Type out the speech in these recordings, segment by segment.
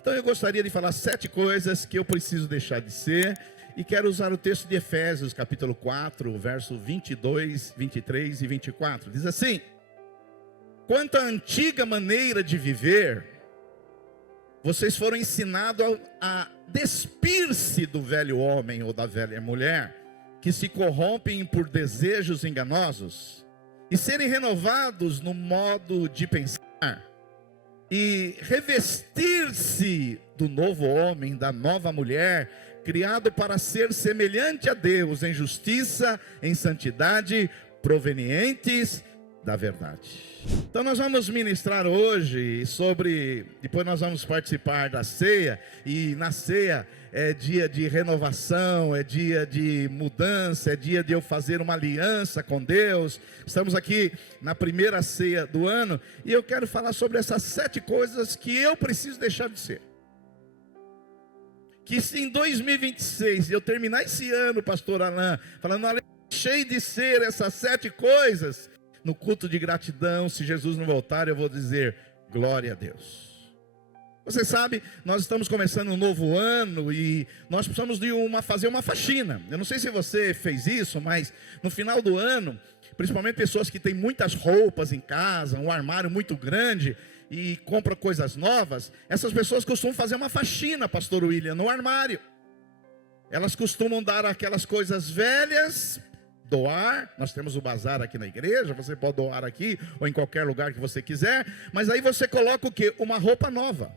Então eu gostaria de falar 7 coisas que eu preciso deixar de ser. E quero usar o texto de Efésios, capítulo 4, verso 22, 23 e 24. Diz assim: quanto à antiga maneira de viver, vocês foram ensinados a despir-se do velho homem ou da velha mulher, que se corrompem por desejos enganosos, e serem renovados no modo de pensar, e revestir-se do novo homem, da nova mulher, criado para ser semelhante a Deus em justiça, em santidade, provenientes da verdade. Então nós vamos ministrar hoje sobre, depois nós vamos participar da ceia, e na ceia é dia de renovação, é dia de mudança, é dia de eu fazer uma aliança com Deus. Estamos aqui na primeira ceia do ano, e eu quero falar sobre essas 7 coisas que eu preciso deixar de ser. Que se em 2026 eu terminar esse ano, pastor Alain, falando, olha, cheio de ser essas 7 coisas, no culto de gratidão, se Jesus não voltar, eu vou dizer, glória a Deus. Você sabe, nós estamos começando um novo ano e nós precisamos de fazer uma faxina. Eu não sei se você fez isso, mas no final do ano, principalmente pessoas que têm muitas roupas em casa, um armário muito grande e compram coisas novas, essas pessoas costumam fazer uma faxina, pastor William, no armário. Elas costumam dar aquelas coisas velhas, doar. Nós temos o bazar aqui na igreja, você pode doar aqui ou em qualquer lugar que você quiser, mas aí você coloca o quê? Uma roupa nova.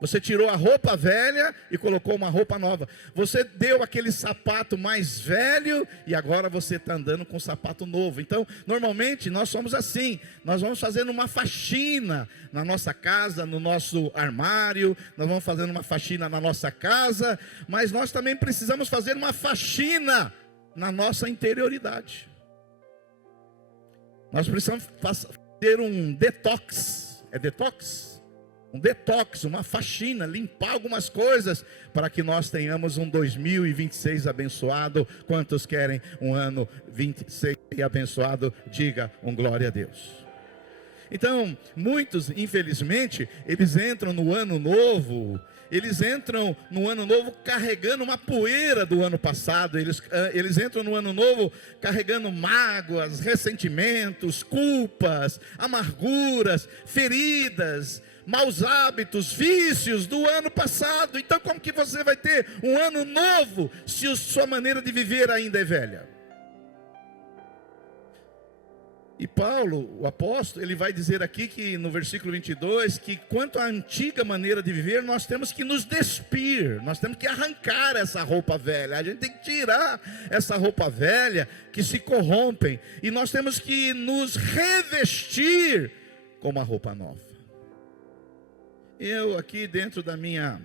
Você tirou a roupa velha e colocou uma roupa nova. Você deu aquele sapato mais velho e agora você está andando com um sapato novo. Então, normalmente nós somos assim. Nós vamos fazendo uma faxina na nossa casa, no nosso armário. Nós vamos fazendo uma faxina na nossa casa. Mas nós também precisamos fazer uma faxina na nossa interioridade. Nós precisamos fazer um detox. É detox? Um detox, uma faxina, limpar algumas coisas, para que nós tenhamos um 2026 abençoado. Quantos querem um ano 26 abençoado? Diga um glória a Deus. Então, muitos, infelizmente, eles entram no ano novo carregando uma poeira do ano passado. Eles entram no ano novo carregando mágoas, ressentimentos, culpas, amarguras, feridas, maus hábitos, vícios do ano passado. Então como que você vai ter um ano novo se sua maneira de viver ainda é velha? E Paulo, o apóstolo, ele vai dizer aqui que no versículo 22, que quanto à antiga maneira de viver, nós temos que nos despir, nós temos que arrancar essa roupa velha, a gente tem que tirar essa roupa velha que se corrompem, e nós temos que nos revestir com uma roupa nova. Eu aqui dentro da minha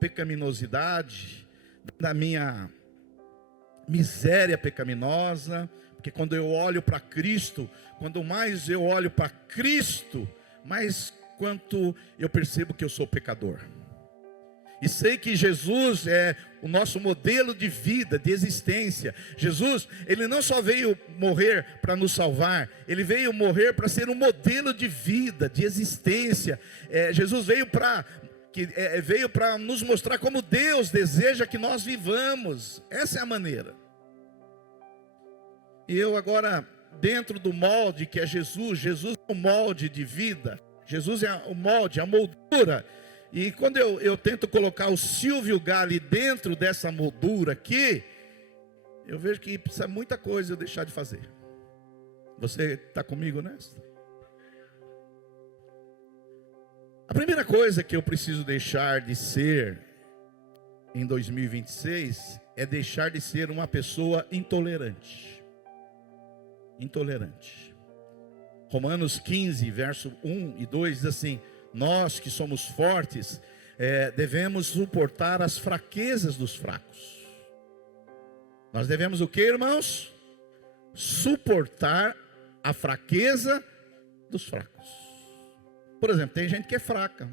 pecaminosidade, da minha miséria pecaminosa, porque quando eu olho para Cristo, quando mais eu olho para Cristo, mais quanto eu percebo que eu sou pecador. E sei que Jesus é o nosso modelo de vida, de existência. Jesus, ele não só veio morrer para nos salvar, ele veio morrer para ser um modelo de vida, de existência. Jesus veio para nos mostrar como Deus deseja que nós vivamos. Essa é a maneira. E eu agora, dentro do molde que é Jesus é o molde de vida, Jesus é o molde, a moldura. E quando eu tento colocar o Silvio Galli dentro dessa moldura aqui, eu vejo que precisa muita coisa eu deixar de fazer. Você está comigo nessa? A primeira coisa que eu preciso deixar de ser em 2026 é deixar de ser uma pessoa intolerante. Intolerante. Romanos 15, verso 1 e 2 diz assim: nós que somos fortes, devemos suportar as fraquezas dos fracos. Nós devemos o que, irmãos? Suportar a fraqueza dos fracos. Por exemplo, tem gente que é fraca.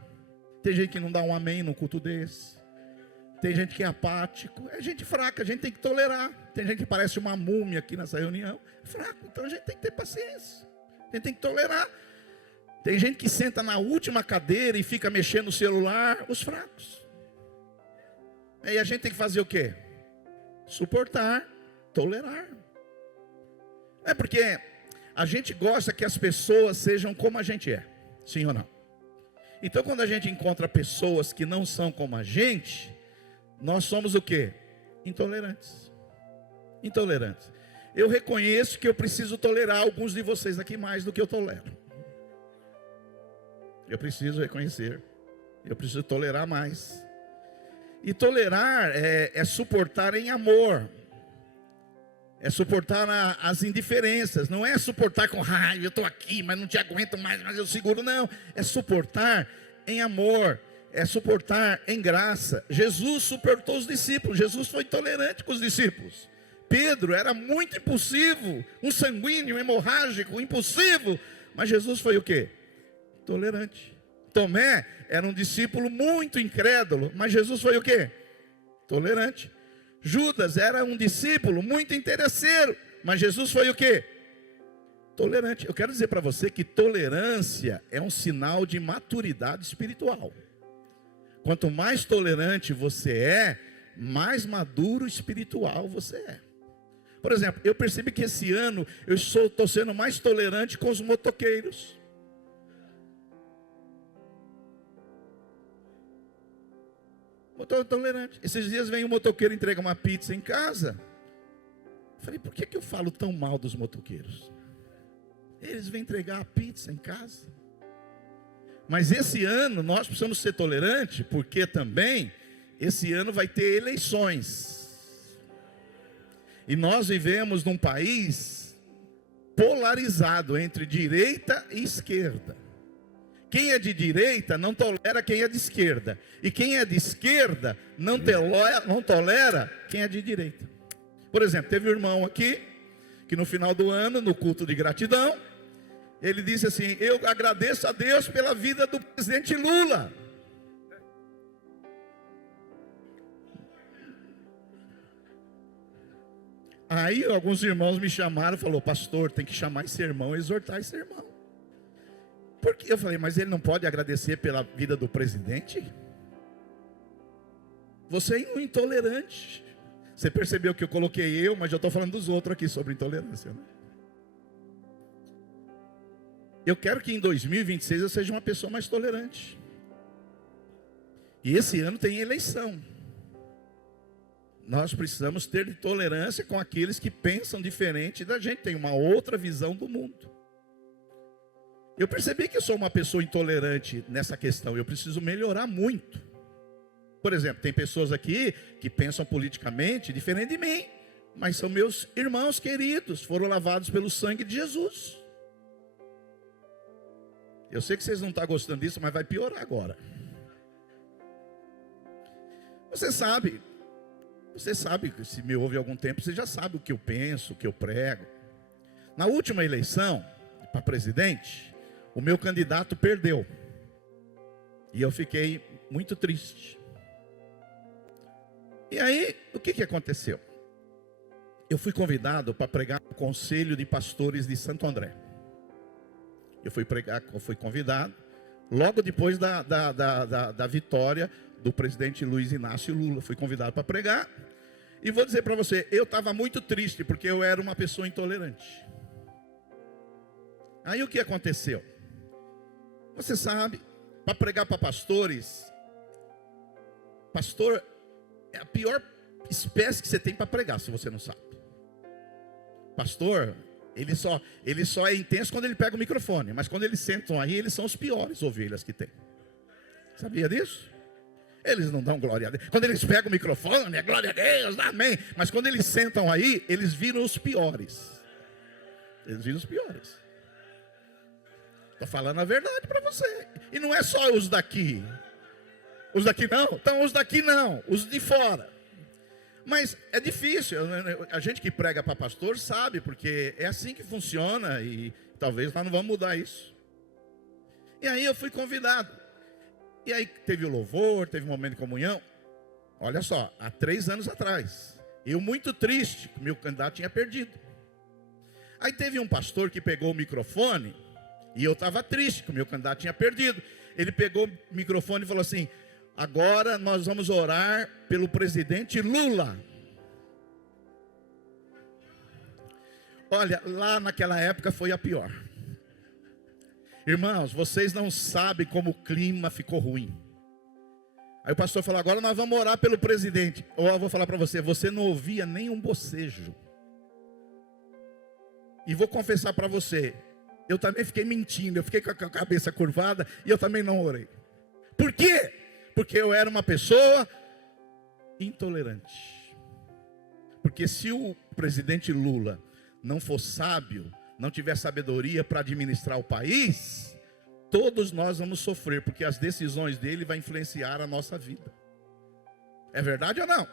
Tem gente que não dá um amém no culto desse. Tem gente que é apático. É gente fraca, a gente tem que tolerar. Tem gente que parece uma múmia aqui nessa reunião. É fraco, então a gente tem que ter paciência. A gente tem que tolerar. Tem gente que senta na última cadeira e fica mexendo no celular, os fracos. Aí a gente tem que fazer o quê? Suportar, tolerar. É porque a gente gosta que as pessoas sejam como a gente é, sim ou não? Então quando a gente encontra pessoas que não são como a gente, nós somos o quê? Intolerantes. Intolerantes. Eu reconheço que eu preciso tolerar alguns de vocês aqui mais do que eu tolero. Eu preciso reconhecer. Eu preciso tolerar mais. E tolerar é suportar em amor. É suportar as indiferenças. Não é suportar com raiva, eu estou aqui, mas não te aguento mais, mas eu seguro. Não, é suportar em amor. É suportar em graça. Jesus suportou os discípulos. Jesus foi tolerante com os discípulos. Pedro era muito impulsivo, um sanguíneo, hemorrágico, impulsivo. Mas Jesus foi o quê? Tolerante. Tomé era um discípulo muito incrédulo, mas Jesus foi o quê? Tolerante. Judas era um discípulo muito interesseiro, mas Jesus foi o quê? Tolerante. Eu quero dizer para você que tolerância é um sinal de maturidade espiritual. Quanto mais tolerante você é, mais maduro espiritual você é. Por exemplo, eu percebi que esse ano eu estou sendo mais tolerante com os motoqueiros. Estou tolerante. Esses dias vem um motoqueiro entrega uma pizza em casa. Eu falei, por que eu falo tão mal dos motoqueiros? Eles vêm entregar a pizza em casa. Mas esse ano nós precisamos ser tolerantes, porque também esse ano vai ter eleições. E nós vivemos num país polarizado entre direita e esquerda. Quem é de direita não tolera quem é de esquerda. E quem é de esquerda não tolera quem é de direita. Por exemplo, teve um irmão aqui, que no final do ano, no culto de gratidão, ele disse assim, eu agradeço a Deus pela vida do presidente Lula. Aí alguns irmãos me chamaram e falaram, pastor, tem que chamar esse irmão e exortar esse irmão. Porque eu falei, mas ele não pode agradecer pela vida do presidente? Você é um intolerante. Você percebeu que eu coloquei eu, mas eu estou falando dos outros aqui sobre intolerância, né? Eu quero que em 2026 eu seja uma pessoa mais tolerante. E esse ano tem eleição. Nós precisamos ter tolerância com aqueles que pensam diferente da gente, tem uma outra visão do mundo. Eu percebi que eu sou uma pessoa intolerante nessa questão, eu preciso melhorar muito. Por exemplo, tem pessoas aqui que pensam politicamente diferente de mim, mas são meus irmãos queridos, foram lavados pelo sangue de Jesus. Eu sei que vocês não estão gostando disso, mas vai piorar agora. Você sabe, se me ouve há algum tempo, você já sabe o que eu penso, o que eu prego. Na última eleição para presidente, o meu candidato perdeu. E eu fiquei muito triste. E aí, o que aconteceu? Eu fui convidado para pregar no Conselho de Pastores de Santo André. Eu fui convidado logo depois da vitória do presidente Luiz Inácio Lula. Fui convidado para pregar. E vou dizer para você, eu estava muito triste, porque eu era uma pessoa intolerante. Aí o que aconteceu? Você sabe, para pregar para pastores, pastor é a pior espécie que você tem para pregar, se você não sabe. Pastor, ele só é intenso quando ele pega o microfone, mas quando eles sentam aí, eles são os piores ovelhas que tem. Sabia disso? Eles não dão glória a Deus. Quando eles pegam o microfone, é glória a Deus, amém. Mas quando eles sentam aí, eles viram os piores. Eles viram os piores. Estou falando a verdade para você. E não é só os daqui. Os daqui não? Então os daqui não. Os de fora. Mas é difícil. A gente que prega para pastor sabe, porque é assim que funciona. E talvez nós não vamos mudar isso. E aí eu fui convidado. E aí teve o louvor, teve um momento de comunhão. Olha só, há 3 anos atrás. Eu muito triste, que meu candidato tinha perdido. Aí teve um pastor que pegou o microfone E eu estava triste, que o meu candidato tinha perdido. Ele pegou o microfone e falou assim: agora nós vamos orar pelo presidente Lula. Olha, lá naquela época foi a pior. Irmãos, vocês não sabem como o clima ficou ruim. Aí o pastor falou: agora nós vamos orar pelo presidente. Ou eu vou falar para você, você não ouvia nem um bocejo. E vou confessar para você, eu também fiquei mentindo, eu fiquei com a cabeça curvada e eu também não orei. Por quê? Porque eu era uma pessoa intolerante. Porque se o presidente Lula não for sábio, não tiver sabedoria para administrar o país, todos nós vamos sofrer, porque as decisões dele vão influenciar a nossa vida. É verdade ou não?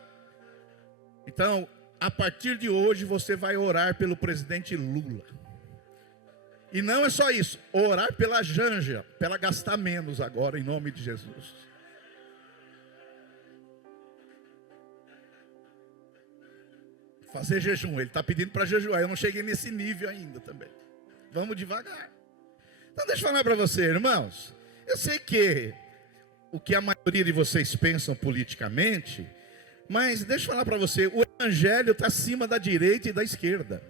Então, a partir de hoje você vai orar pelo presidente Lula. E não é só isso, orar pela Janja, para ela gastar menos agora, em nome de Jesus. Fazer jejum, ele está pedindo para jejuar, eu não cheguei nesse nível ainda também. Vamos devagar. Então deixa eu falar para você, irmãos. Eu sei que o que a maioria de vocês pensam politicamente, mas deixa eu falar para você, o evangelho está acima da direita e da esquerda.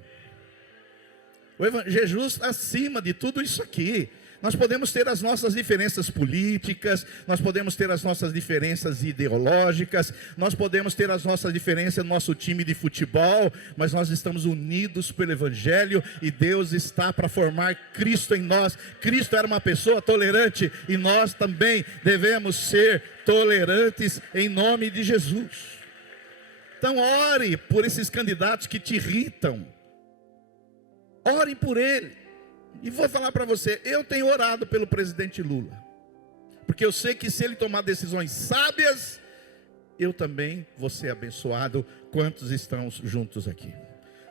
Jesus está acima de tudo isso aqui. Nós podemos ter as nossas diferenças políticas, nós podemos ter as nossas diferenças ideológicas, nós podemos ter as nossas diferenças no nosso time de futebol, mas nós estamos unidos pelo evangelho e Deus está para formar Cristo em nós. Cristo era uma pessoa tolerante e nós também devemos ser tolerantes em nome de Jesus. Então ore por esses candidatos que te irritam. Ore por ele. E vou falar para você, eu tenho orado pelo presidente Lula. Porque eu sei que se ele tomar decisões sábias, eu também vou ser abençoado. Quantos estão juntos aqui?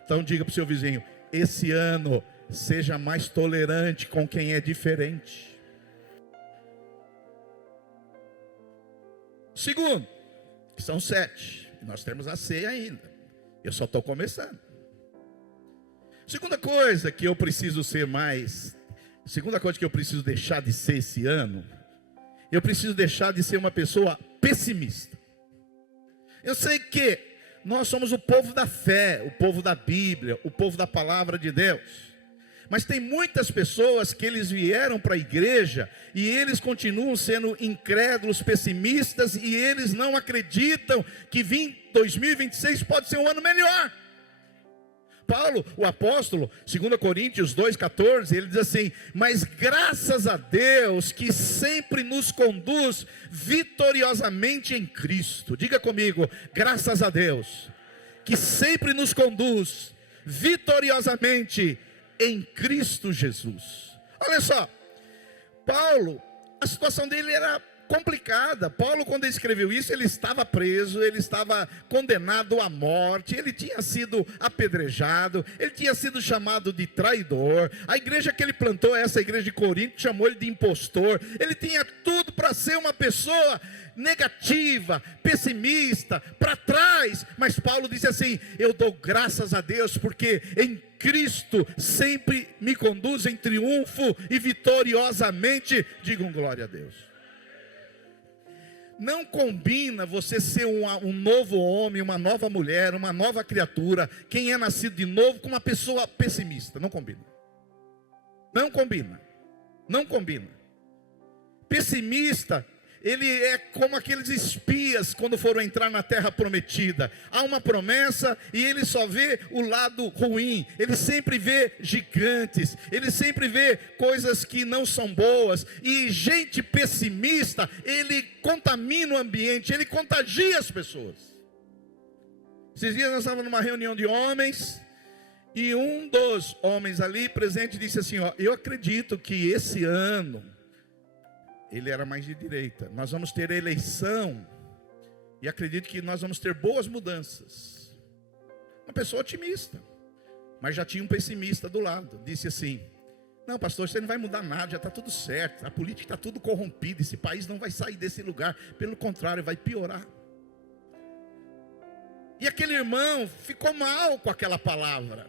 Então diga para o seu vizinho, esse ano seja mais tolerante com quem é diferente. Segundo, que são 7. Nós temos a ceia ainda. Eu só estou começando. Segunda coisa que eu preciso deixar de ser esse ano, eu preciso deixar de ser uma pessoa pessimista. Eu sei que nós somos o povo da fé, o povo da Bíblia, o povo da palavra de Deus. Mas tem muitas pessoas que eles vieram para a igreja e eles continuam sendo incrédulos, pessimistas, e eles não acreditam que 2026 pode ser um ano melhor. Paulo, o apóstolo, 2 Coríntios 2,14, ele diz assim: mas graças a Deus que sempre nos conduz vitoriosamente em Cristo. Diga comigo, graças a Deus que sempre nos conduz vitoriosamente em Cristo Jesus. Olha só, Paulo, a situação dele era complicada. Paulo, quando ele escreveu isso, ele estava preso, ele estava condenado à morte, ele tinha sido apedrejado, ele tinha sido chamado de traidor. A igreja que ele plantou, essa igreja de Corinto, chamou ele de impostor. Ele tinha tudo para ser uma pessoa negativa, pessimista, para trás. Mas Paulo disse assim: eu dou graças a Deus, porque em Cristo sempre me conduz em triunfo e vitoriosamente. Digam glória a Deus. Não combina você ser um novo homem, uma nova mulher, uma nova criatura, quem é nascido de novo, com uma pessoa pessimista. Não combina. Não combina. Não combina. Pessimista, ele é como aqueles espias quando foram entrar na terra prometida. Há uma promessa e ele só vê o lado ruim. Ele sempre vê gigantes, ele sempre vê coisas que não são boas. E gente pessimista, ele contamina o ambiente, ele contagia as pessoas. Esses dias nós estávamos numa reunião de homens, e um dos homens ali presente disse assim: ó, eu acredito que esse ano, ele era mais de direita, nós vamos ter eleição, e acredito que nós vamos ter boas mudanças. Uma pessoa otimista, mas já tinha um pessimista do lado. Disse assim: não, pastor, você não vai mudar nada, já está tudo certo, a política está tudo corrompida, esse país não vai sair desse lugar, pelo contrário, vai piorar. E aquele irmão ficou mal com aquela palavra.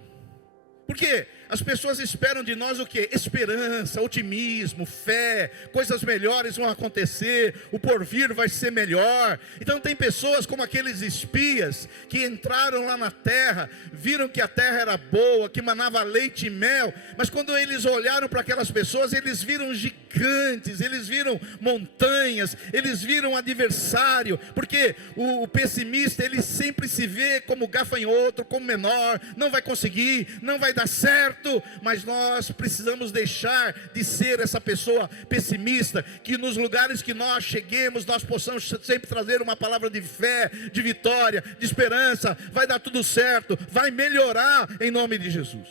Por quê? as pessoas esperam de nós o quê? Esperança, otimismo, fé, coisas melhores vão acontecer, o porvir vai ser melhor. Então tem pessoas como aqueles espias que entraram lá na terra, viram que a terra era boa, que manava leite e mel, mas quando eles olharam para aquelas pessoas, eles viram gigantes, eles viram montanhas, eles viram adversário, porque o pessimista, ele sempre se vê como gafanhoto, como menor, não vai conseguir, não vai dar certo. Mas nós precisamos deixar de ser essa pessoa pessimista, que nos lugares que nós cheguemos, nós possamos sempre trazer uma palavra de fé, de vitória, de esperança. Vai dar tudo certo, vai melhorar em nome de Jesus.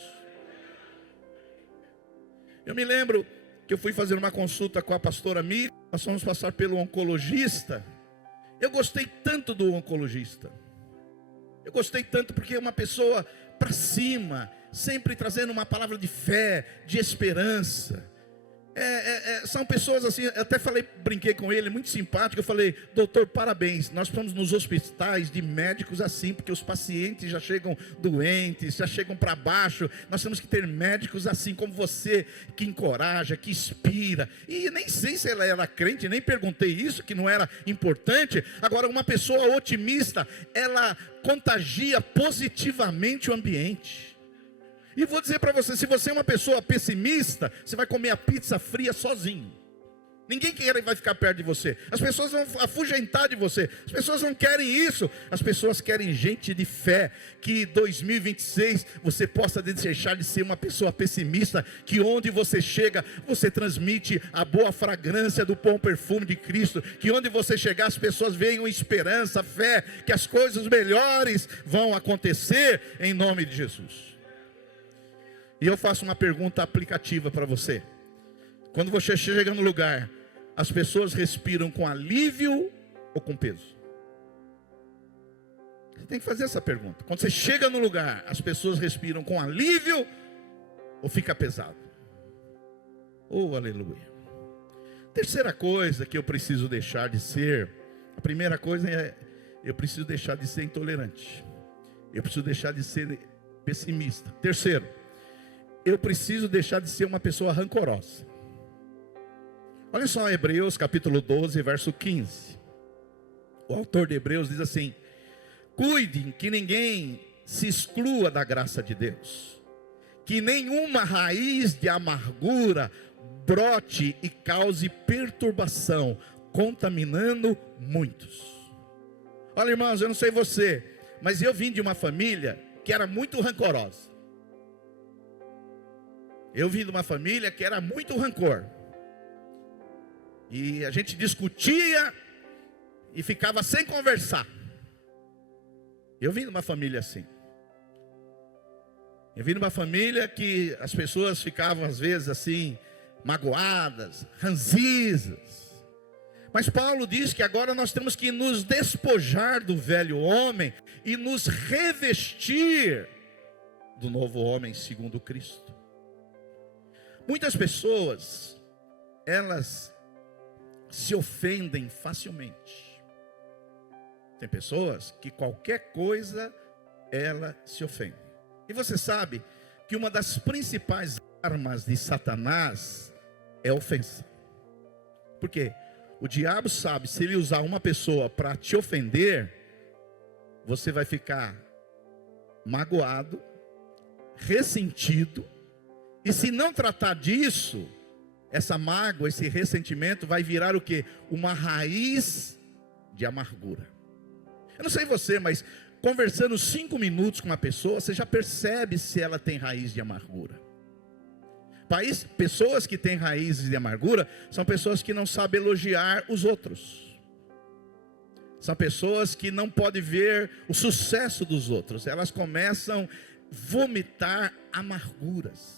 Eu me lembro que eu fui fazer uma consulta com a pastora Miriam, nós fomos passar pelo oncologista. Eu gostei tanto do oncologista, eu gostei tanto porque é uma pessoa para cima, sempre trazendo uma palavra de fé, de esperança. São pessoas assim, eu até brinquei com ele, muito simpático. Eu falei: doutor, parabéns, nós estamos nos hospitais de médicos assim, porque os pacientes já chegam doentes, já chegam para baixo. Nós temos que ter médicos assim como você, que encoraja, que inspira. E nem sei se ela era crente, nem perguntei isso, que não era importante. Agora, uma pessoa otimista, ela contagia positivamente o ambiente. E vou dizer para você, se você é uma pessoa pessimista, você vai comer a pizza fria sozinho. Ninguém vai ficar perto de você. As pessoas vão afugentar de você. As pessoas não querem isso. As pessoas querem gente de fé. Que 2026 você possa deixar de ser uma pessoa pessimista. Que onde você chega, você transmite a boa fragrância do bom perfume de Cristo. Que onde você chegar, as pessoas veem esperança, fé, que as coisas melhores vão acontecer em nome de Jesus. E eu faço uma pergunta aplicativa para você. Quando você chega no lugar, as pessoas respiram com alívio ou com peso? Você tem que fazer essa pergunta. Quando você chega no lugar, as pessoas respiram com alívio ou fica pesado? Oh, aleluia. Terceira coisa que eu preciso deixar de ser. A primeira coisa é: eu preciso deixar de ser intolerante. Eu preciso deixar de ser pessimista. Terceiro, eu preciso deixar de ser uma pessoa rancorosa. Olha só, Hebreus capítulo 12, verso 15. O autor de Hebreus diz assim: cuidem que ninguém se exclua da graça de Deus, que nenhuma raiz de amargura brote e cause perturbação, contaminando muitos. Olha, irmãos, eu não sei você, mas eu vim de uma família que era muito rancorosa. Eu vim de uma família que era muito rancor. E a gente discutia e ficava sem conversar. Eu vim de uma família assim. Eu vim de uma família que as pessoas ficavam às vezes assim, magoadas, ranzizas. Mas Paulo diz que agora nós temos que nos despojar do velho homem e nos revestir do novo homem segundo Cristo. Muitas pessoas, elas se ofendem facilmente. Tem pessoas que qualquer coisa, ela se ofende. E você sabe que uma das principais armas de Satanás é a ofensa. Por quê? O diabo sabe, se ele usar uma pessoa para te ofender, você vai ficar magoado, ressentido. E se não tratar disso, essa mágoa, esse ressentimento vai virar o quê? Uma raiz de amargura. Eu não sei você, mas conversando 5 minutos com uma pessoa, você já percebe se ela tem raiz de amargura. Pessoas que têm raízes de amargura são pessoas que não sabem elogiar os outros. São pessoas que não podem ver o sucesso dos outros. Elas começam a vomitar amarguras.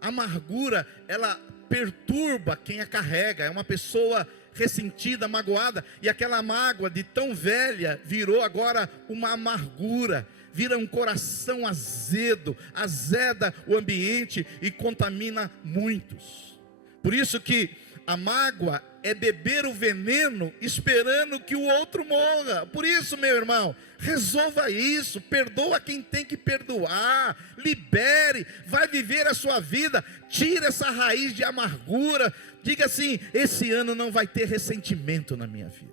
A amargura, ela perturba quem a carrega. É uma pessoa ressentida, magoada. E aquela mágoa de tão velha virou agora uma amargura. Vira um coração azedo, azeda o ambiente e contamina muitos. Por isso que a mágoa é beber o veneno esperando que o outro morra. Por isso, meu irmão, resolva isso, perdoa quem tem que perdoar, libere, vai viver a sua vida, tira essa raiz de amargura, diga assim: esse ano não vai ter ressentimento na minha vida.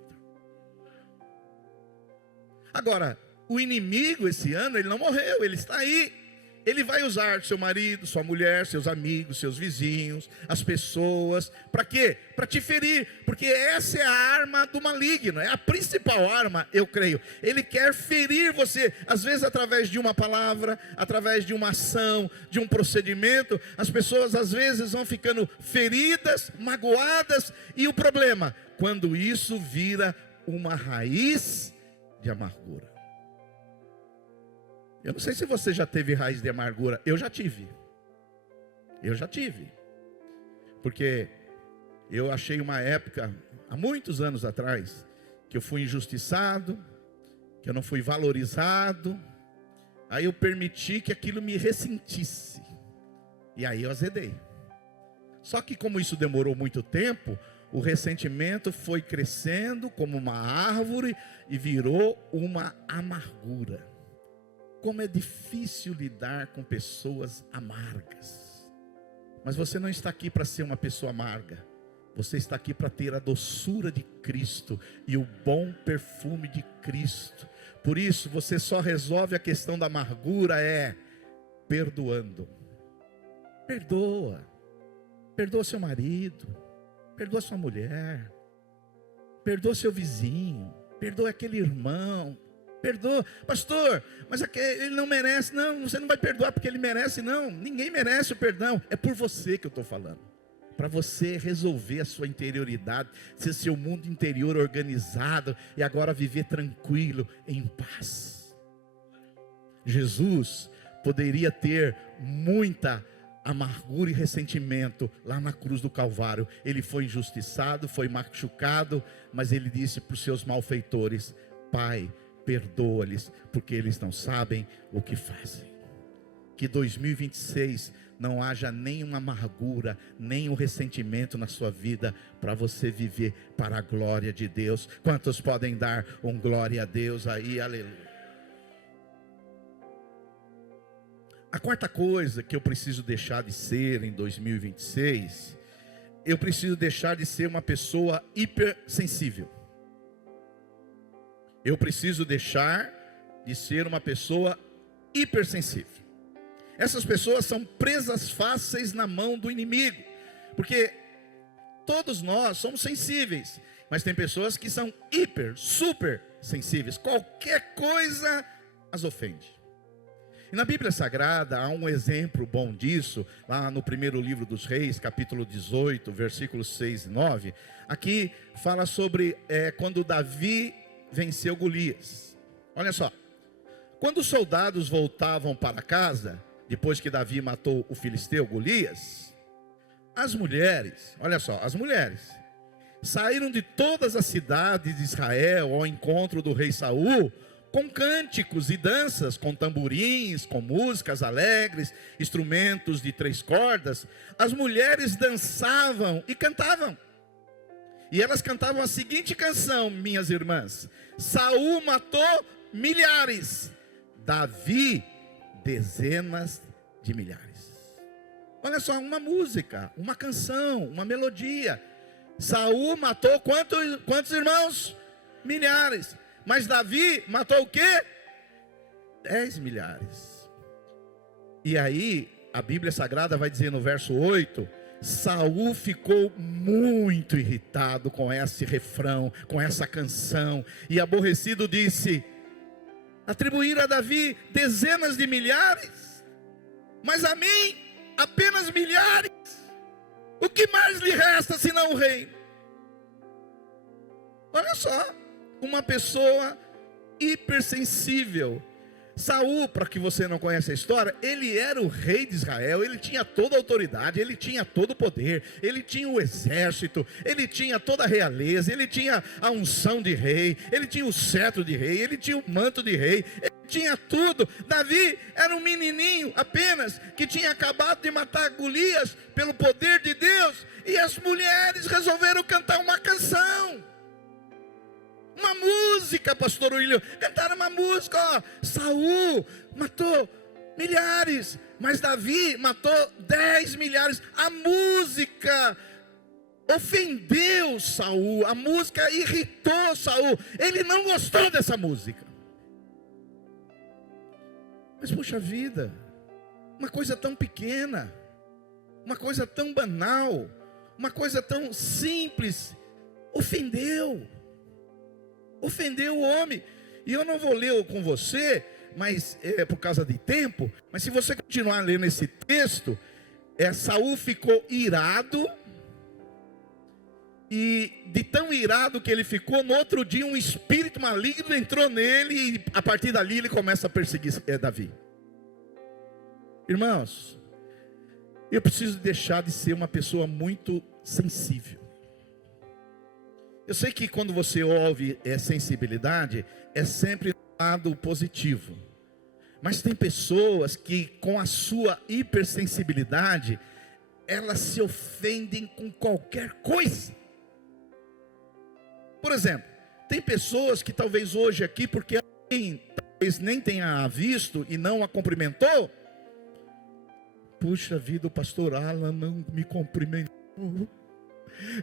Agora, o inimigo esse ano, ele não morreu, ele está aí. Ele vai usar seu marido, sua mulher, seus amigos, seus vizinhos, as pessoas. Para quê? Para te ferir. Porque essa é a arma do maligno. É a principal arma, eu creio. Ele quer ferir você. Às vezes através de uma palavra, através de uma ação, de um procedimento. As pessoas às vezes vão ficando feridas, magoadas. E o problema? Quando isso vira uma raiz de amargura. Eu não sei se você já teve raiz de amargura. Eu já tive. Porque eu achei uma época, há muitos anos atrás, que eu fui injustiçado, que eu não fui valorizado. Aí eu permiti que aquilo me ressentisse. E aí eu azedei. Só que como isso demorou muito tempo, o ressentimento foi crescendo como uma árvore e virou uma amargura. Como é difícil lidar com pessoas amargas. Mas você não está aqui para ser uma pessoa amarga. Você está aqui para ter a doçura de Cristo e o bom perfume de Cristo. Por isso, você só resolve a questão da amargura perdoando. Perdoa. Perdoa seu marido. Perdoa sua mulher. Perdoa seu vizinho. Perdoa aquele irmão. Perdoa, pastor, mas ele não merece. Não, você não vai perdoar porque ele merece, não. Ninguém merece o perdão. É por você que eu estou falando. Para você resolver a sua interioridade, ser seu mundo interior organizado e agora viver tranquilo, em paz. Jesus poderia ter muita amargura e ressentimento lá na cruz do Calvário. Ele foi injustiçado, foi machucado, mas ele disse para os seus malfeitores: Pai, perdoa-lhes, porque eles não sabem o que fazem. Que 2026 não haja nenhuma amargura, nenhum ressentimento na sua vida, para você viver para a glória de Deus. Quantos podem dar um glória a Deus aí? Aleluia. A quarta coisa que eu preciso deixar de ser em 2026, eu preciso deixar de ser uma pessoa hipersensível. Eu preciso deixar de ser uma pessoa hipersensível. Essas pessoas são presas fáceis na mão do inimigo. Porque todos nós somos sensíveis. Mas tem pessoas que são super sensíveis. Qualquer coisa as ofende. E na Bíblia Sagrada há um exemplo bom disso. Lá no primeiro livro dos Reis, capítulo 18, versículos 6 e 9. Aqui fala sobre quando Davi venceu Golias. Olha só. Quando os soldados voltavam para casa, depois que Davi matou o filisteu Golias, as mulheres, olha só, as mulheres saíram de todas as cidades de Israel ao encontro do rei Saul, com cânticos e danças, com tamborins, com músicas alegres, instrumentos de 3 cordas. As mulheres dançavam e cantavam. E elas cantavam a seguinte canção, minhas irmãs: Saul matou milhares, Davi dezenas de milhares. Olha só, uma música, uma canção, uma melodia. Saul matou quantos irmãos? Milhares. Mas Davi matou o quê? 10 milhares. E aí, a Bíblia Sagrada vai dizer no verso 8... Saul ficou muito irritado com esse refrão, com essa canção, e aborrecido disse: atribuir a Davi dezenas de milhares, mas a mim apenas milhares. O que mais lhe resta senão o reino? Olha só, uma pessoa hipersensível. Saul, para que você não conheça a história, ele era o rei de Israel, ele tinha toda a autoridade, ele tinha todo o poder, ele tinha o exército, ele tinha toda a realeza, ele tinha a unção de rei, ele tinha o cetro de rei, ele tinha o manto de rei, ele tinha tudo. Davi era um menininho apenas, que tinha acabado de matar Golias pelo poder de Deus. E as mulheres resolveram cantar uma canção, uma música, pastor William. Cantaram uma música, ó. Saul matou milhares, mas Davi matou 10 milhares. A música ofendeu Saul, a música irritou Saul. Ele não gostou dessa música. Mas puxa vida, uma coisa tão pequena, uma coisa tão banal, uma coisa tão simples, ofendeu o homem. E eu não vou ler com você, mas por causa de tempo. Mas se você continuar lendo esse texto, Saul ficou irado. E de tão irado que ele ficou, no outro dia um espírito maligno entrou nele. E a partir dali ele começa a perseguir Davi. Irmãos, eu preciso deixar de ser uma pessoa muito sensível. Eu sei que quando você ouve sensibilidade, é sempre do lado positivo. Mas tem pessoas que com a sua hipersensibilidade, elas se ofendem com qualquer coisa. Por exemplo, tem pessoas que talvez hoje aqui, porque alguém talvez nem tenha visto e não a cumprimentou. Puxa vida, o pastor Alan não me cumprimentou.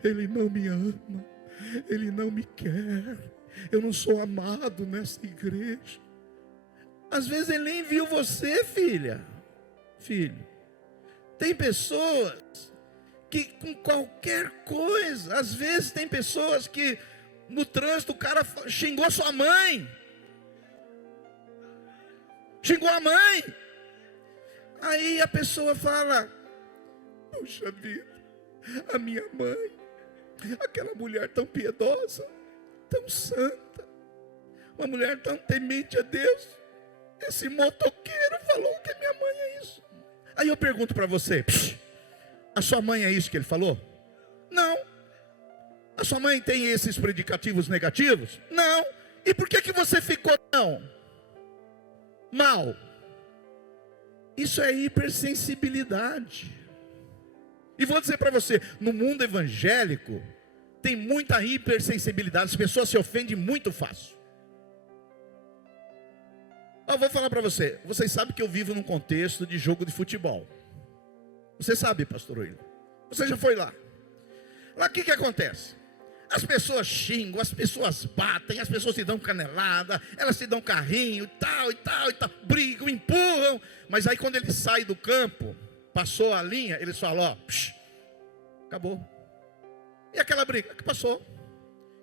Ele não me ama. Ele não me quer. Eu não sou amado nessa igreja. Às vezes ele nem viu você, filho. Tem pessoas que com qualquer coisa, às vezes tem pessoas que no trânsito o cara xingou sua mãe. Xingou a mãe. Aí a pessoa fala: puxa vida, a minha mãe, aquela mulher tão piedosa, tão santa, uma mulher tão temente a Deus, esse motoqueiro falou que minha mãe é isso. Aí eu pergunto para você: a sua mãe é isso que ele falou? Não. A sua mãe tem esses predicativos negativos? Não. E por que você ficou tão mal? Isso é hipersensibilidade. E vou dizer para você, no mundo evangélico tem muita hipersensibilidade. As pessoas se ofendem muito fácil. Eu vou falar para você. Vocês sabem que eu vivo num contexto de jogo de futebol. Você sabe, pastor William. Você já foi lá. Lá o que acontece? As pessoas xingam, as pessoas batem, as pessoas se dão canelada, elas se dão carrinho, e tal, brigam, empurram. Mas aí quando ele sai do campo, passou a linha, eles falam: ó, acabou. E aquela briga que passou?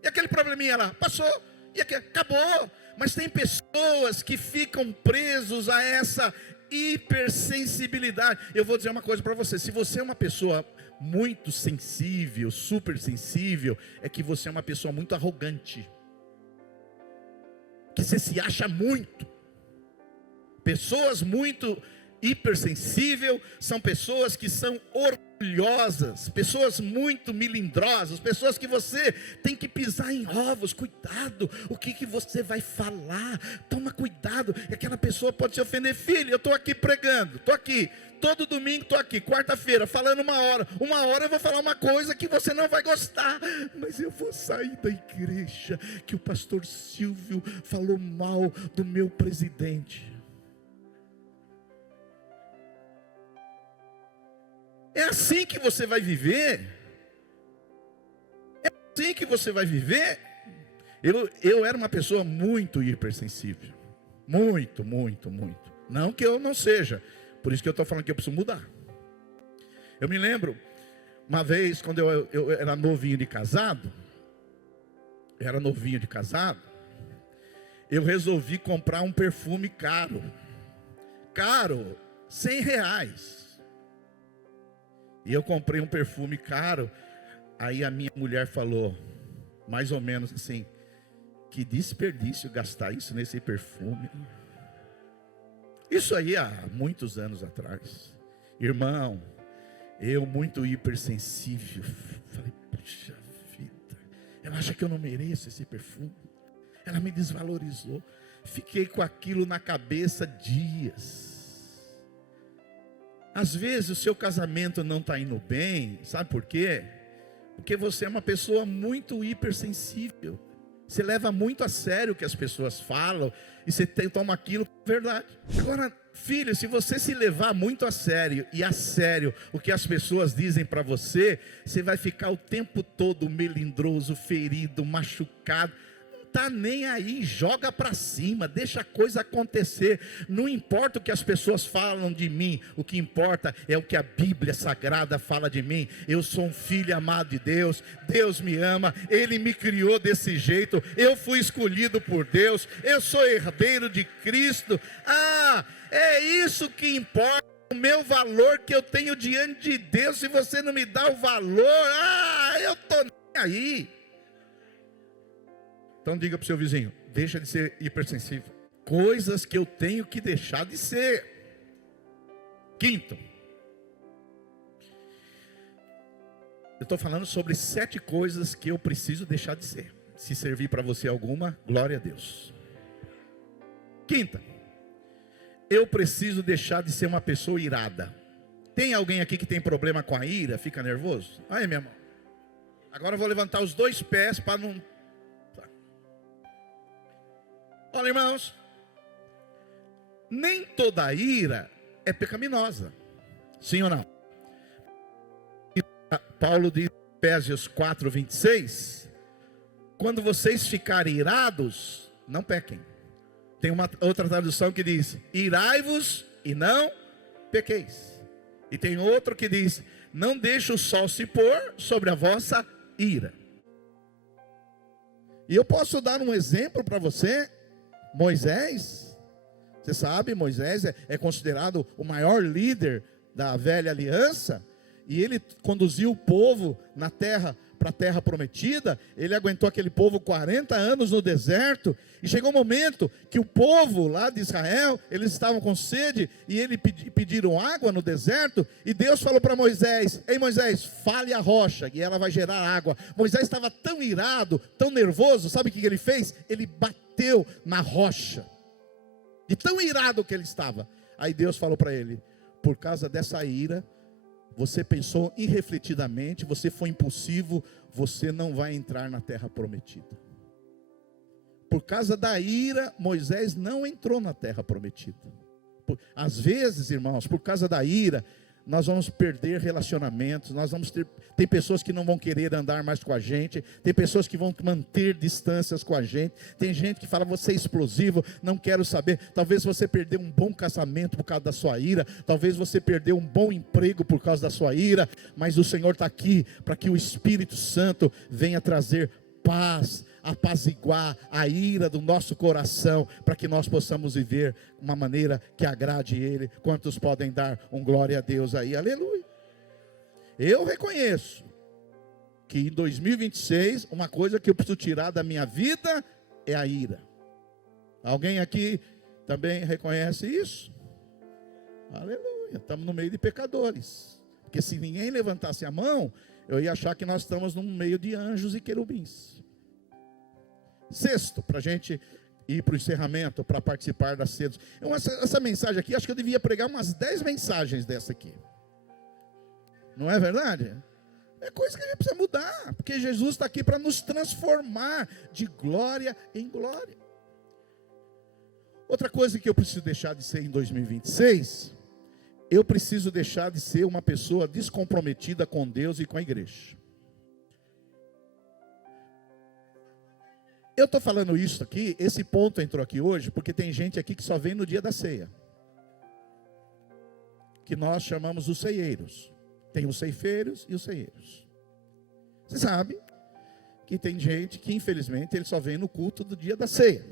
E aquele probleminha lá, passou? E aquele, acabou. Mas tem pessoas que ficam presos a essa hipersensibilidade. Eu vou dizer uma coisa para você: se você é uma pessoa muito sensível, super sensível, é que você é uma pessoa muito arrogante, que você se acha muito. Pessoas muito hipersensíveis são pessoas que são orgulhosas, pessoas muito melindrosas, pessoas que você tem que pisar em ovos. Cuidado, o que você vai falar, toma cuidado. Aquela pessoa pode se ofender. Filho, eu estou aqui pregando, estou aqui, todo domingo estou aqui, quarta-feira, falando uma hora eu vou falar uma coisa que você não vai gostar, mas eu vou sair da igreja que o pastor Silvio falou mal do meu presidente. É assim que você vai viver? É assim que você vai viver? Eu era uma pessoa muito hipersensível. Muito. Não que eu não seja. Por isso que eu estou falando que eu preciso mudar. Eu me lembro, uma vez, quando eu era novinho de casado, eu resolvi comprar um perfume caro, R$100. E eu comprei um perfume caro. Aí a minha mulher falou, mais ou menos assim: que desperdício gastar isso nesse perfume. Isso aí há muitos anos atrás. Irmão, eu muito hipersensível, falei: puxa vida, ela acha que eu não mereço esse perfume. Ela me desvalorizou. Fiquei com aquilo na cabeça dias. Às vezes o seu casamento não está indo bem, sabe por quê? Porque você é uma pessoa muito hipersensível. Você leva muito a sério o que as pessoas falam e você toma aquilo como verdade. Agora, filho, se você se levar muito a sério e a sério o que as pessoas dizem para você, você vai ficar o tempo todo melindroso, ferido, machucado. Tá nem aí, joga para cima, deixa a coisa acontecer. Não importa o que as pessoas falam de mim, o que importa é o que a Bíblia Sagrada fala de mim. Eu sou um filho amado de Deus, Deus me ama, Ele me criou desse jeito, eu fui escolhido por Deus, eu sou herdeiro de Cristo. É isso que importa, o meu valor que eu tenho diante de Deus. Se você não me dá o valor, eu tô nem aí. Então diga para o seu vizinho, deixa de ser hipersensível. Coisas que eu tenho que deixar de ser. Quinto, eu estou falando sobre 7 coisas que eu preciso deixar de ser. Se servir para você alguma, glória a Deus. Quinta, eu preciso deixar de ser uma pessoa irada. Tem alguém aqui que tem problema com a ira, fica nervoso? Aí, meu irmão, agora eu vou levantar os 2 pés para não... Olha, irmãos, nem toda ira é pecaminosa, sim ou não? Paulo diz em Efésios 4:26, quando vocês ficarem irados, não pequem. Tem uma outra tradução que diz, irai-vos e não pequeis. E tem outro que diz, não deixe o sol se pôr sobre a vossa ira. E eu posso dar um exemplo para você. Moisés, você sabe, Moisés é considerado o maior líder da velha aliança, e ele conduziu o povo na terra, para a terra prometida. Ele aguentou aquele povo 40 anos no deserto, e chegou um momento que o povo lá de Israel, eles estavam com sede, e eles pediram água no deserto, e Deus falou para Moisés, ei Moisés, fale a rocha, e ela vai gerar água. Moisés estava tão irado, tão nervoso, sabe o que ele fez? Ele bateu na rocha, de tão irado que ele estava. Aí Deus falou para ele, por causa dessa ira, você pensou irrefletidamente, você foi impulsivo, você não vai entrar na terra prometida. Por causa da ira, Moisés não entrou na terra prometida. Às vezes, irmãos, por causa da ira, nós vamos perder relacionamentos, tem pessoas que não vão querer andar mais com a gente, tem pessoas que vão manter distâncias com a gente, tem gente que fala, você é explosivo, não quero saber. Talvez você perdeu um bom casamento por causa da sua ira, talvez você perdeu um bom emprego por causa da sua ira, mas o Senhor está aqui para que o Espírito Santo venha trazer paz, apaziguar a ira do nosso coração, para que nós possamos viver uma maneira que agrade Ele. Quantos podem dar um glória a Deus aí? Aleluia. Eu reconheço que em 2026, uma coisa que eu preciso tirar da minha vida é a ira. Alguém aqui também reconhece isso? Aleluia. Estamos no meio de pecadores, porque se ninguém levantasse a mão, eu ia achar que nós estamos no meio de anjos e querubins. Sexto, para a gente ir para o encerramento, para participar das cedas. Essa mensagem aqui, acho que eu devia pregar umas 10 mensagens dessa aqui. Não é verdade? É coisa que a gente precisa mudar, porque Jesus está aqui para nos transformar de glória em glória. Outra coisa que eu preciso deixar de ser em 2026, eu preciso deixar de ser uma pessoa descomprometida com Deus e com a igreja. Eu estou falando isso aqui, esse ponto entrou aqui hoje, porque tem gente aqui que só vem no dia da ceia, que nós chamamos os ceieiros. Tem os ceifeiros e os ceieiros. Você sabe que tem gente que infelizmente ele só vem no culto do dia da ceia.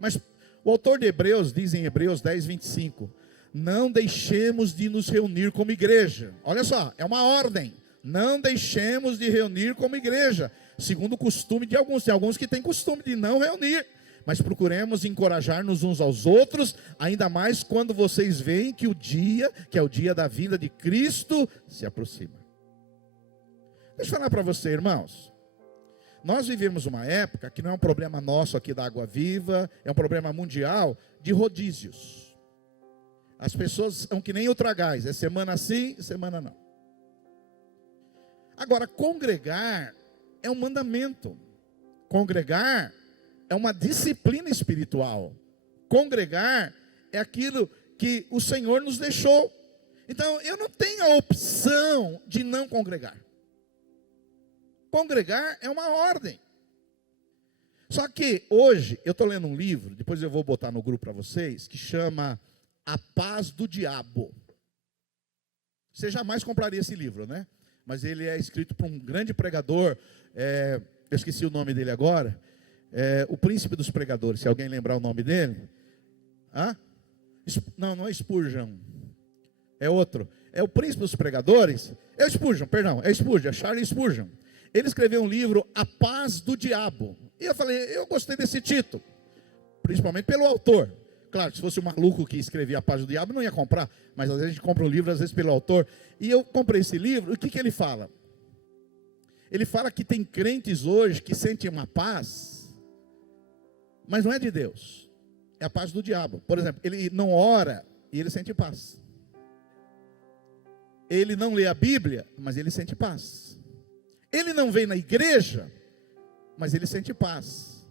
Mas o autor de Hebreus diz em Hebreus 10:25, não deixemos de nos reunir como igreja. Olha só, é uma ordem. Não deixemos de reunir como igreja, segundo o costume de alguns. Tem alguns que têm costume de não reunir, mas procuremos encorajar-nos uns aos outros, ainda mais quando vocês veem que o dia, que é o dia da vinda de Cristo, se aproxima. Deixa eu falar para você, irmãos, nós vivemos uma época que não é um problema nosso aqui da Água Viva, é um problema mundial de rodízios. As pessoas são que nem o Tragás, é semana sim, semana não. Agora, congregar é um mandamento. Congregar é uma disciplina espiritual. Congregar é aquilo que o Senhor nos deixou. Então, eu não tenho a opção de não congregar. Congregar é uma ordem. Só que hoje, eu estou lendo um livro, depois eu vou botar no grupo para vocês, que chama A Paz do Diabo. Você jamais compraria esse livro, né? Mas ele é escrito por um grande pregador, eu esqueci o nome dele agora, o príncipe dos pregadores, se alguém lembrar o nome dele. Não é Spurgeon, é outro. É o príncipe dos pregadores, é Charles Spurgeon. Ele escreveu um livro, A Paz do Diabo. E eu falei, eu gostei desse título, principalmente pelo autor. Claro, se fosse um maluco que escrevia A Paz do Diabo, não ia comprar. Mas às vezes a gente compra um livro, às vezes pelo autor. E eu comprei esse livro, e o que ele fala? Ele fala que tem crentes hoje que sentem uma paz, mas não é de Deus. É a paz do diabo. Por exemplo, ele não ora e ele sente paz. Ele não lê a Bíblia, mas ele sente paz. Ele não vem na igreja, mas ele sente paz.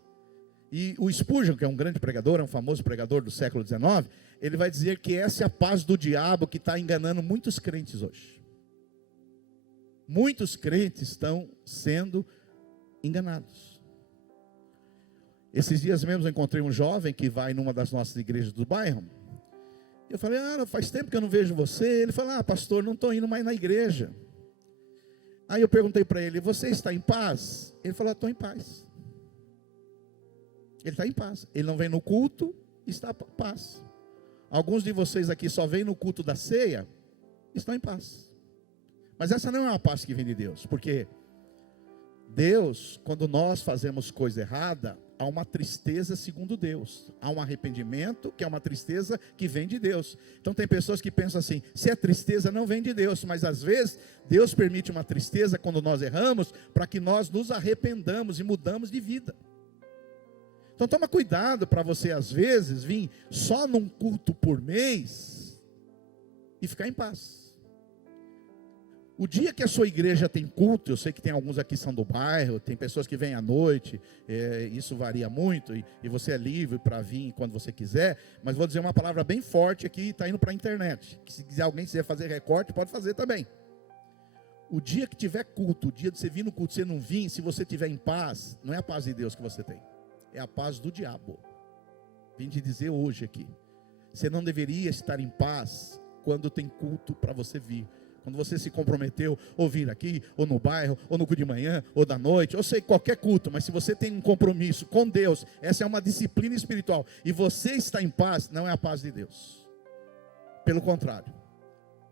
E o Spurgeon, que é um grande pregador, é um famoso pregador do século XIX, ele vai dizer que essa é a paz do diabo que está enganando muitos crentes hoje. Muitos crentes estão sendo enganados. Esses dias mesmo eu encontrei um jovem que vai numa das nossas igrejas do bairro. Eu falei, faz tempo que eu não vejo você. Ele falou, pastor, não estou indo mais na igreja. Aí eu perguntei para ele, você está em paz? Ele falou, estou em paz. Ele está em paz. Ele não vem no culto, está em paz. Alguns de vocês aqui só vêm no culto da ceia, estão em paz. Mas essa não é uma paz que vem de Deus. Porque Deus, quando nós fazemos coisa errada, há uma tristeza segundo Deus. Há um arrependimento que é uma tristeza que vem de Deus. Então tem pessoas que pensam assim, se é tristeza não vem de Deus. Mas às vezes Deus permite uma tristeza quando nós erramos, para que nós nos arrependamos e mudamos de vida. Então toma cuidado para você às vezes vir só num culto por mês e ficar em paz. O dia que a sua igreja tem culto, eu sei que tem alguns aqui que são do bairro, tem pessoas que vêm à noite, isso varia muito, e você é livre para vir quando você quiser, mas vou dizer uma palavra bem forte aqui, está indo para a internet, que se alguém quiser fazer recorte, pode fazer também. O dia que tiver culto, o dia de você vir no culto, você não vir, se você estiver em paz, não é a paz de Deus que você tem, é a paz do diabo. Vim te dizer hoje aqui, você não deveria estar em paz quando tem culto para você vir. Quando você se comprometeu, ou vir aqui, ou no bairro, ou no culto de manhã, ou da noite, ou sei, qualquer culto, mas se você tem um compromisso com Deus, essa é uma disciplina espiritual, e você está em paz, não é a paz de Deus. Pelo contrário,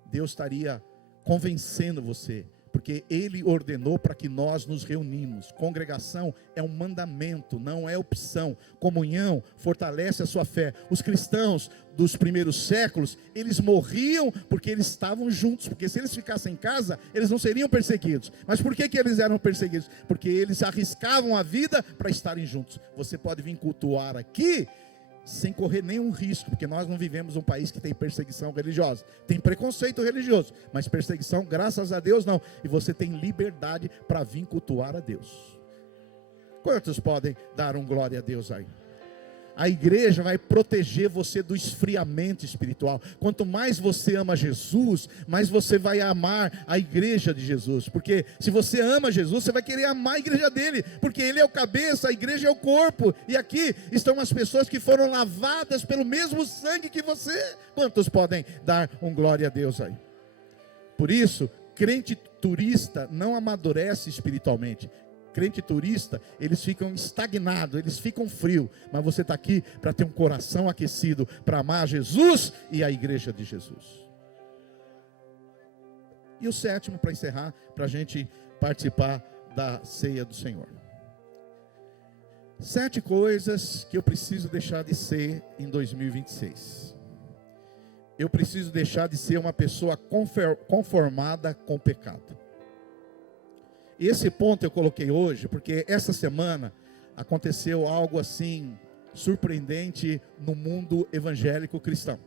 Deus estaria convencendo você, porque Ele ordenou para que nós nos reunimos. Congregação é um mandamento, não é opção. Comunhão fortalece a sua fé. Os cristãos dos primeiros séculos, eles morriam porque eles estavam juntos, porque se eles ficassem em casa, eles não seriam perseguidos. Mas por que eles eram perseguidos? Porque eles arriscavam a vida para estarem juntos. Você pode vir cultuar aqui sem correr nenhum risco, porque nós não vivemos um país que tem perseguição religiosa. Tem preconceito religioso, mas perseguição, graças a Deus, não. E você tem liberdade para vir cultuar a Deus. Quantos podem dar um glória a Deus aí? A igreja vai proteger você do esfriamento espiritual. Quanto mais você ama Jesus, mais você vai amar a igreja de Jesus. Porque se você ama Jesus, você vai querer amar a igreja dele. Porque ele é o cabeça, a igreja é o corpo. E aqui estão as pessoas que foram lavadas pelo mesmo sangue que você. Quantos podem dar um glória a Deus aí? Por isso, crente turista não amadurece espiritualmente. Crente turista, eles ficam estagnados, eles ficam frios. Mas você está aqui para ter um coração aquecido, para amar Jesus e a igreja de Jesus. E o sétimo, para encerrar, para a gente participar da ceia do Senhor. 7 coisas que eu preciso deixar de ser em 2026. Eu preciso deixar de ser uma pessoa conformada com o pecado. Esse ponto eu coloquei hoje, porque essa semana aconteceu algo assim surpreendente no mundo evangélico cristão.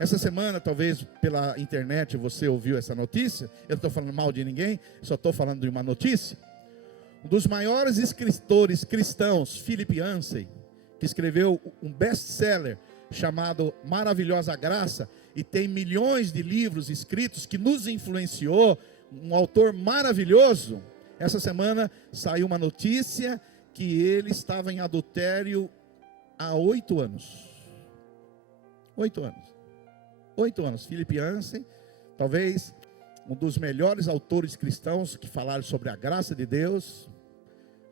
Essa semana, talvez pela internet você ouviu essa notícia. Eu não estou falando mal de ninguém, só estou falando de uma notícia. Um dos maiores escritores cristãos, Philip Yancey, que escreveu um best-seller chamado Maravilhosa Graça, e tem milhões de livros escritos que nos influenciou, um autor maravilhoso. Essa semana saiu uma notícia que ele estava em adultério há 8 anos. 8 anos. 8 anos. Philip Yancey, talvez um dos melhores autores cristãos que falaram sobre a graça de Deus.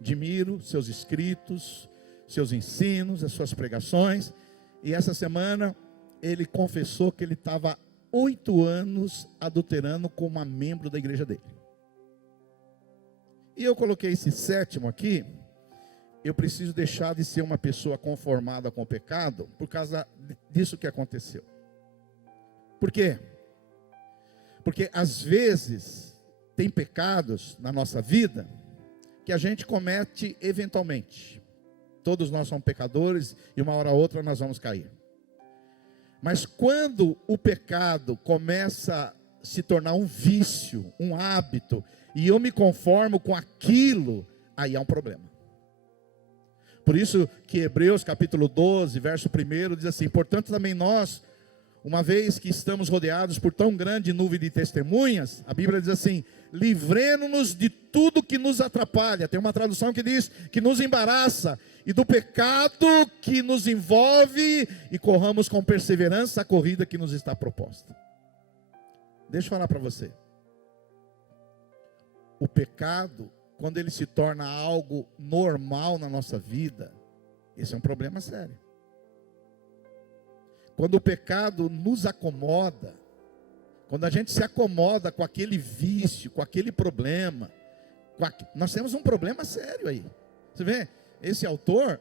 Admiro seus escritos, seus ensinos, as suas pregações. E essa semana ele confessou que ele estava 8 anos adulterando com uma membro da igreja dele. E eu coloquei esse 7º aqui. Eu preciso deixar de ser uma pessoa conformada com o pecado por causa disso que aconteceu. Por quê? Porque às vezes tem pecados na nossa vida que a gente comete eventualmente. Todos nós somos pecadores e uma hora ou outra nós vamos cair. Mas quando o pecado começa a se tornar um vício, um hábito, e eu me conformo com aquilo, aí há um problema. Por isso que Hebreus capítulo 12, verso 1 diz assim: portanto também nós, uma vez que estamos rodeados por tão grande nuvem de testemunhas, a Bíblia diz assim: livremos-nos de tudo que nos atrapalha. Tem uma tradução que diz que nos embaraça, e do pecado que nos envolve, e corramos com perseverança a corrida que nos está proposta. Deixa eu falar para você. O pecado, quando ele se torna algo normal na nossa vida, esse é um problema sério. Quando o pecado nos acomoda, quando a gente se acomoda com aquele vício, com aquele problema, nós temos um problema sério aí. Você vê, esse autor,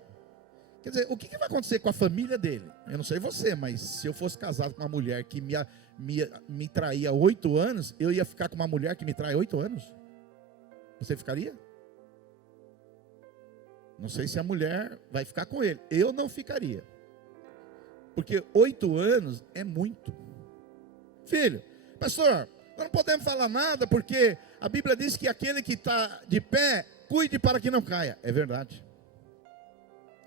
quer dizer, o que vai acontecer com a família dele? Eu não sei você, mas se eu fosse casado com uma mulher que me traía 8 anos, eu ia ficar com uma mulher que me trai 8 anos? Você ficaria? Não sei se a mulher vai ficar com ele. Eu não ficaria. Porque 8 anos é muito. Filho, pastor, nós não podemos falar nada, porque a Bíblia diz que aquele que está de pé, cuide para que não caia. É verdade.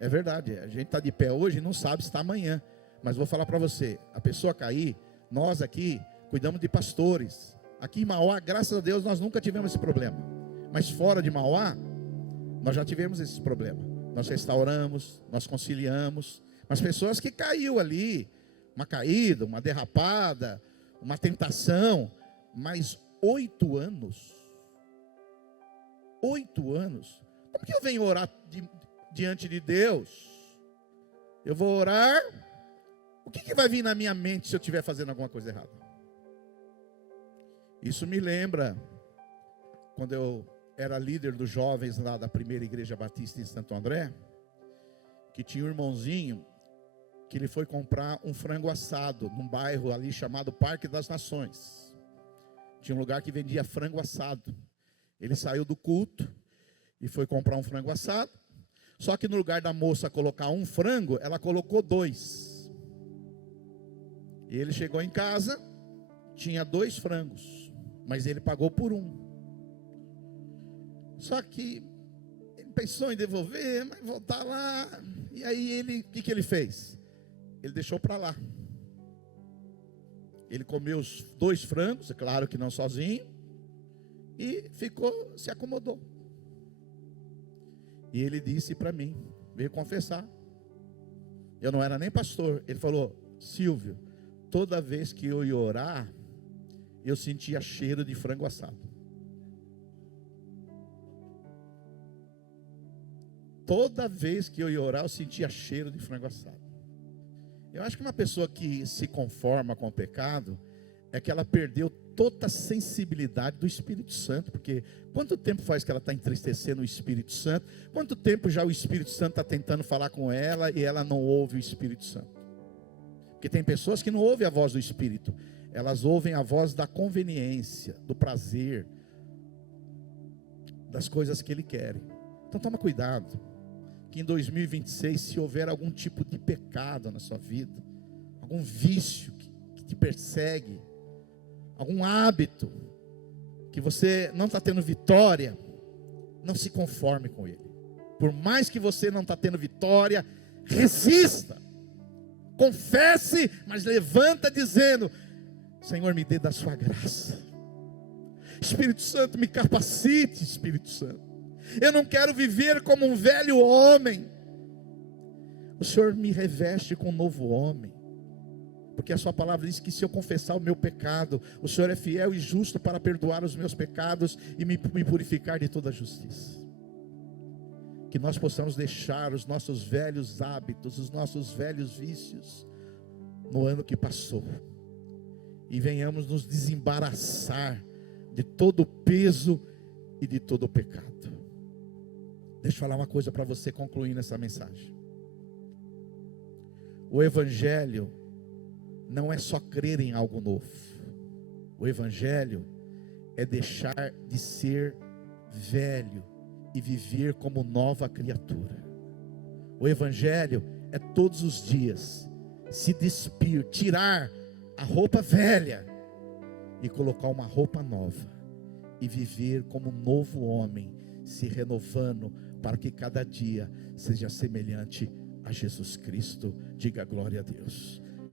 É verdade. A gente está de pé hoje e não sabe se está amanhã. Mas vou falar para você, a pessoa cair, nós aqui cuidamos de pastores. Aqui em Mauá, graças a Deus, nós nunca tivemos esse problema. Mas fora de Mauá, nós já tivemos esse problema. Nós restauramos, nós conciliamos. Mas pessoas que caiu ali, uma caída, uma derrapada, uma tentação, mas 8 anos. 8 anos. Como que eu venho orar diante de Deus? Eu vou orar. O que vai vir na minha mente se eu estiver fazendo alguma coisa errada? Isso me lembra quando eu era líder dos jovens lá da primeira igreja batista em Santo André, que tinha um irmãozinho que ele foi comprar um frango assado num bairro ali chamado Parque das Nações. Tinha um lugar que vendia frango assado. Ele saiu do culto e foi comprar um frango assado. Só que no lugar da moça colocar um frango, ela colocou 2. E ele chegou em casa, tinha 2 frangos, mas ele pagou por um. Só que ele pensou em devolver, mas voltar lá. E aí o que ele fez? Ele deixou para lá. Ele comeu os 2 frangos, é claro que não sozinho, e se acomodou. E ele disse para mim, veio confessar. Eu não era nem pastor. Ele falou: Silvio, toda vez que eu ia orar, eu sentia cheiro de frango assado. Toda vez que eu ia orar, eu sentia cheiro de frango assado. Eu acho que uma pessoa que se conforma com o pecado é que ela perdeu toda a sensibilidade do Espírito Santo. Porque quanto tempo faz que ela está entristecendo o Espírito Santo? Quanto tempo já o Espírito Santo está tentando falar com ela e ela não ouve o Espírito Santo? Porque tem pessoas que não ouvem a voz do Espírito, elas ouvem a voz da conveniência, do prazer, das coisas que Ele quer. Então toma cuidado, que em 2026, se houver algum tipo de pecado na sua vida, algum vício que te persegue, algum hábito que você não está tendo vitória, não se conforme com ele. Por mais que você não está tendo vitória, resista, confesse, mas levanta dizendo: Senhor, me dê da sua graça. Espírito Santo, me capacite, Espírito Santo. Eu não quero viver como um velho homem. O Senhor me reveste com um novo homem. Porque a sua palavra diz que se eu confessar o meu pecado, o Senhor é fiel e justo para perdoar os meus pecados e me purificar de toda justiça. Que nós possamos deixar os nossos velhos hábitos, os nossos velhos vícios no ano que passou. E venhamos nos desembaraçar de todo o peso e de todo o pecado. Deixa eu falar uma coisa para você concluir nessa mensagem. O Evangelho não é só crer em algo novo. O Evangelho é deixar de ser velho e viver como nova criatura. O Evangelho é todos os dias se despir, tirar a roupa velha e colocar uma roupa nova e viver como um novo homem, se renovando para que cada dia seja semelhante a Jesus Cristo. Diga glória a Deus.